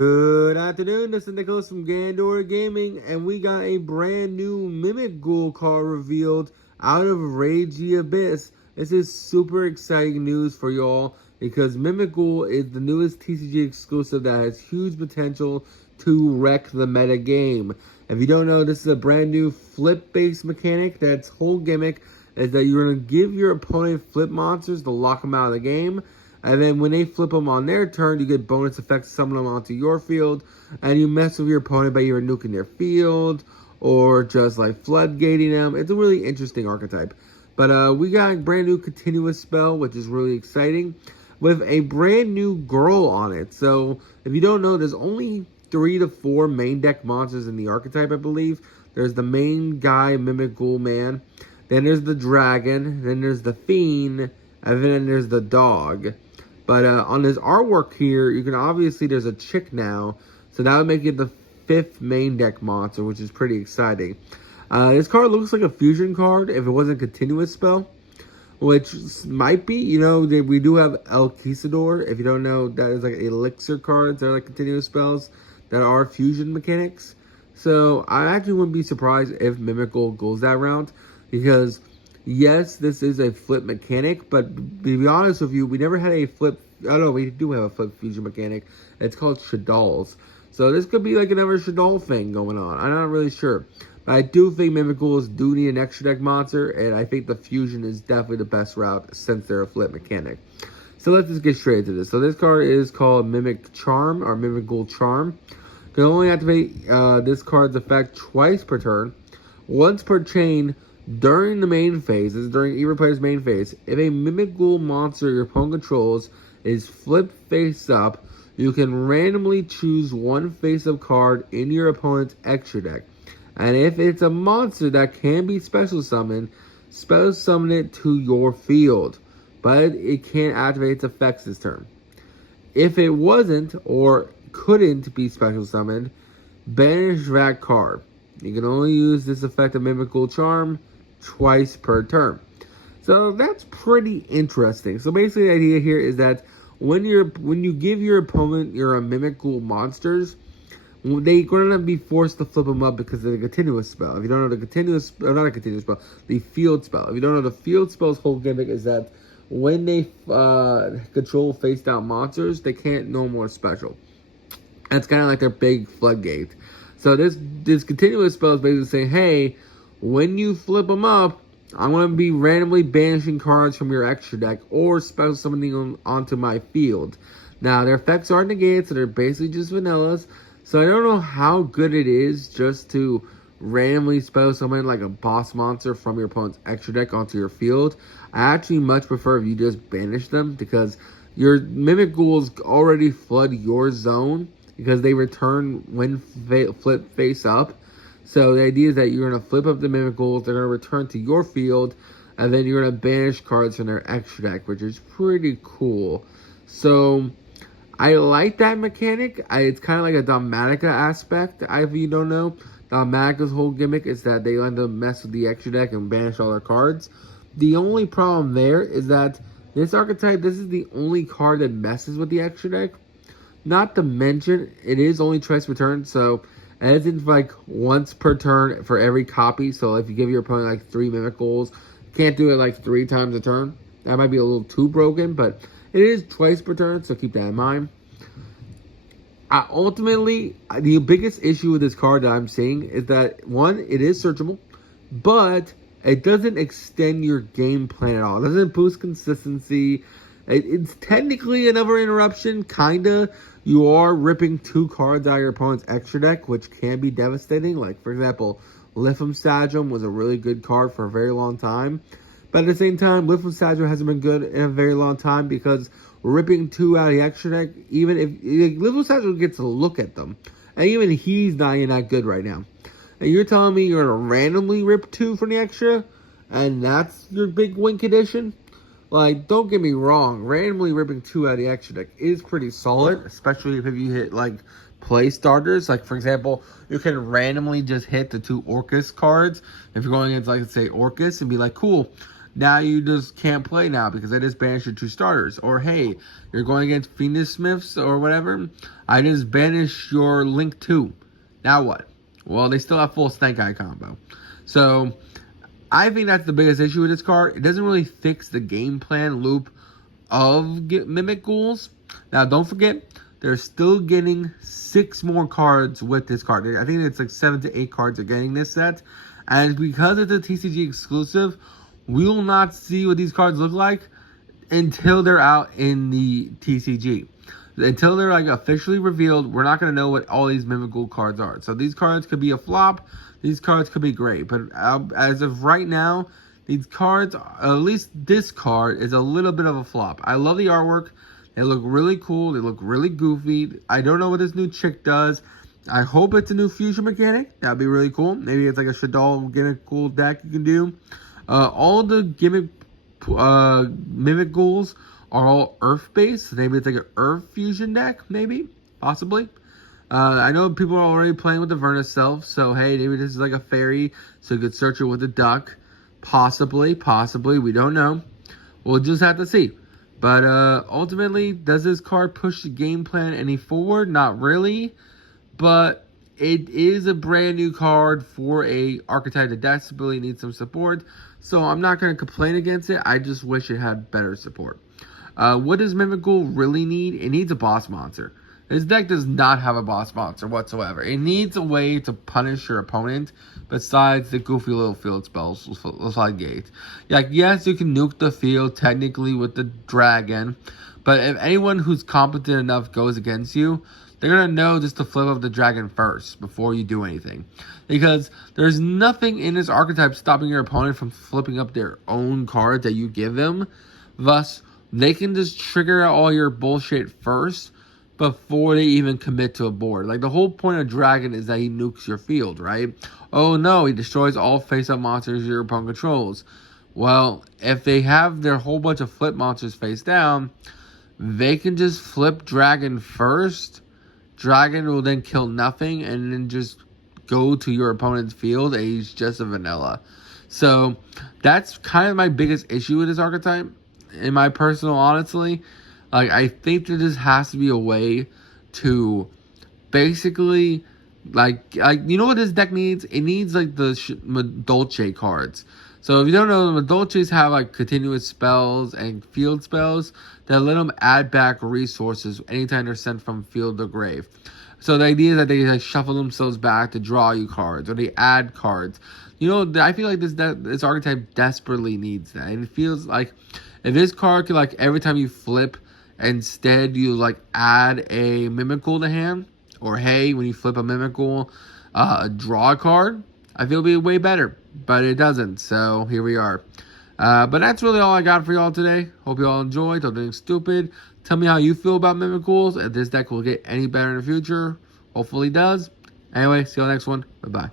Good afternoon, this is Nicholas from Gandor Gaming, and we got a brand new Mimighoul card revealed out of Rage the Abyss. This is super exciting news for y'all because Mimighoul is the newest TCG exclusive that has huge potential to wreck the meta game. If you don't know, this is a brand new flip-based mechanic. That's whole gimmick is that you're going to give your opponent flip monsters to lock them out of the game. And then when they flip them on their turn, you get bonus effects to summon them onto your field. And you mess with your opponent by either nuking their field or just like floodgating them. It's a really interesting archetype. But we got a brand new continuous spell, which is really exciting, with a brand new girl on it. So if you don't know, there's only 3 to 4 main deck monsters in the archetype, I believe. There's the main guy, Mimighoul man. Then there's the dragon. Then there's the fiend. And then there's the dog. But on this artwork here, you can obviously, there's a chick now. So that would make it the 5th main deck monster, which is pretty exciting. This card looks like a fusion card if it wasn't a continuous spell. Which might be, you know, we do have El Quisador. If you don't know, that is like elixir cards. They're like continuous spells that are fusion mechanics. So I actually wouldn't be surprised if Mimighoul goes that route. Because yes, this is a flip mechanic, but to be honest with you, we never had a flip. I don't know, we do have a flip fusion mechanic. It's called Shadalls. So this could be like another Shadal thing going on. I'm not really sure. But I do think Mimighouls do need an extra deck monster, and I think the fusion is definitely the best route since they're a flip mechanic. So let's just get straight into this. So this card is called Mimic Charm, or Mimighoul Charm. You can only activate this card's effect twice per turn, once per chain, during the main phase. This is during either player's main phase. If a Mimighoul monster your opponent controls is flipped face up, you can randomly choose one face-up card in your opponent's extra deck. And if it's a monster that can be special summoned, special summon it to your field. But it can't activate its effects this turn. If it wasn't or couldn't be special summoned, banish that card. You can only use this effect of Mimighoul Charm twice per turn. So that's pretty interesting. So basically the idea here is that when you give your opponent your Mimighoul monsters, they're going to be forced to flip them up because of the continuous spell. If you don't know the continuous, or not a continuous spell, the field spell. If you don't know, the field spell's whole gimmick is that when they control face down monsters, they can't no more special. That's kind of like their big floodgate. So this continuous spell is basically saying, hey, when you flip them up, I'm going to be randomly banishing cards from your extra deck or special summoning onto my field. Now, their effects are negated, so they're basically just vanillas. So I don't know how good it is just to randomly special summon like a boss monster from your opponent's extra deck onto your field. I actually much prefer if you just banish them because your Mimighouls already flood your zone because they return when flip face up. So the idea is that you're going to flip up the Mimighouls, they're going to return to your field, and then you're going to banish cards from their extra deck, which is pretty cool. So I like that mechanic. It's kind of like a Dogmatica aspect, if you don't know. Dogmatica's whole gimmick is that they end up mess with the extra deck and banish all their cards. The only problem there is that this archetype, this is the only card that messes with the extra deck. Not to mention, it is only twice per turn, so as in like once per turn for every copy. So if you give your opponent like 3 Mimighouls, you can't do it like 3 times a turn. That might be a little too broken, but it is twice per turn, so keep that in mind. Ultimately, the biggest issue with this card that I'm seeing is that, one, it is searchable, but it doesn't extend your game plan at all. It doesn't boost consistency. It's technically another interruption, kinda. You are ripping 2 cards out of your opponent's extra deck, which can be devastating. Like, for example, Lithium Sagem was a really good card for a very long time. But at the same time, Lithium Sagem hasn't been good in a very long time because ripping 2 out of the extra deck, even if Lithium Sagem gets to look at them, and even he's not even that good right now. And you're telling me you're going to randomly rip 2 from the extra, and that's your big win condition? Like, don't get me wrong, randomly ripping 2 out of the extra deck is pretty solid, especially if you hit, like, play starters. Like, for example, you can randomly just hit the 2 Orcus cards if you're going against, like, say, Orcus, and be like, cool, Now you just can't play now because I just banished your 2 starters. Or hey, you're going against Phoenix Smiths or whatever. I just banished your Link 2. Now what? Well, they still have full Snake Eye combo. So I think that's the biggest issue with this card. It doesn't really fix the game plan loop of Mimighouls. Now don't forget, they're still getting 6 more cards with this card. I think it's like 7 to 8 cards are getting this set. And because it's a TCG exclusive, we will not see what these cards look like until they're out in the TCG. Until they're like officially revealed, we're not going to know what all these Mimighoul cards are. So these cards could be a flop. These cards could be great. But as of right now, these cards, at least this card, is a little bit of a flop. I love the artwork. They look really cool. They look really goofy. I don't know what this new chick does. I hope it's a new fusion mechanic. That'd be really cool. Maybe it's like a Shaddoll gimmick cool deck you can do. All the Mimighouls are all Earth-based. Maybe it's like an Earth fusion deck, maybe, possibly. I know people are already playing with the Vernicelf, so hey, maybe this is like a fairy, so you could search it with a duck. Possibly, we don't know. We'll just have to see. But ultimately, does this card push the game plan any forward? Not really. But it is a brand new card for a archetype that desperately needs some support. So I'm not going to complain against it. I just wish it had better support. What does Mimighoul really need? It needs a boss monster. This deck does not have a boss monster whatsoever. It needs a way to punish your opponent besides the goofy little field spells, Floodgate. Like, yes, you can nuke the field technically with the dragon, but if anyone who's competent enough goes against you, they're going to know just to flip up the dragon first before you do anything. Because there's nothing in this archetype stopping your opponent from flipping up their own cards that you give them. Thus, they can just trigger all your bullshit first before they even commit to a board. Like, the whole point of Dragon is that he nukes your field, right? Oh no, he destroys all face-up monsters your opponent controls. Well, if they have their whole bunch of flip monsters face down, they can just flip Dragon first. Dragon will then kill nothing and then just go to your opponent's field and he's just a vanilla. So, that's kind of my biggest issue with this archetype. In my personal, honestly, like, I think that this has to be a way to basically, like you know what this deck needs? It needs, like, the Dolce cards. So, if you don't know, the Dolces have, like, continuous spells and field spells that let them add back resources anytime they're sent from field to grave. So, the idea is that they, like, shuffle themselves back to draw you cards, or they add cards. You know, I feel like this archetype desperately needs that. And it feels like if this card could, like, every time you flip, instead you, like, add a Mimighoul to hand, or hey, when you flip a Mimighoul, draw a card, I feel it'd be way better. But it doesn't, so here we are. But that's really all I got for y'all today. Hope you all enjoyed. Don't do anything stupid. Tell me how you feel about Mimighouls. If this deck will get any better in the future. Hopefully it does. Anyway, see you on the next one. Bye-bye.